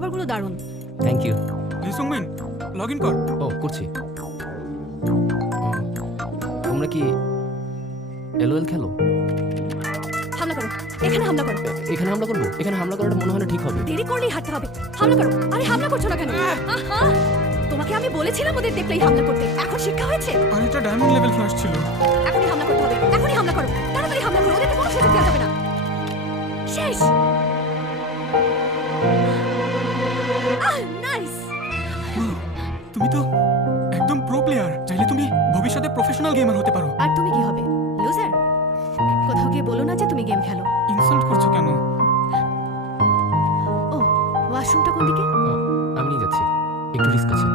খাবারগুলো দারুণ। Thank you. লিসুংমিন লগ ইন কর। ও করছি। তোমরা কি এলওএল খেলো? হামলা করো, এখানে হামলা করো। এখানে হামলা করবো? এখানে হামলা করাটা মনে হয় না ঠিক হবে। দেরি করলেই হাঁটতে হবে। হামলা করো। আরে হামলা করছো না কেন? আহা, তোমাকে আমি বলেছিলাম ওদের দেখলেই হামলা করতে। এখন শিক্ষা হয়েছে? আর এটা ডায়মন্ড লেভেল ফ্ল্যাশ ছিল। এখনই হামলা করতে হবে, এখনই হামলা করো, তাড়াতাড়ি হামলা করো, ওদেরকে কোনো সুযোগ দেওয়া যাবে না। শেষ। নাইস। তুমি তো একদম প্রো প্লেয়ার, চাইলে তুমি ভবিষ্যতে প্রফেশনাল গেমার হতে পারো। আর তুমি কি হবে? লুজার। কোথাও গিয়ে বলো না যে তুমি গেম খেলো। ইনসাল্ট করছো কেন? ও, ওয়াশরুমটা কোন দিকে? আমি নিয়ে যাচ্ছি, একটু রিস্ক আছে।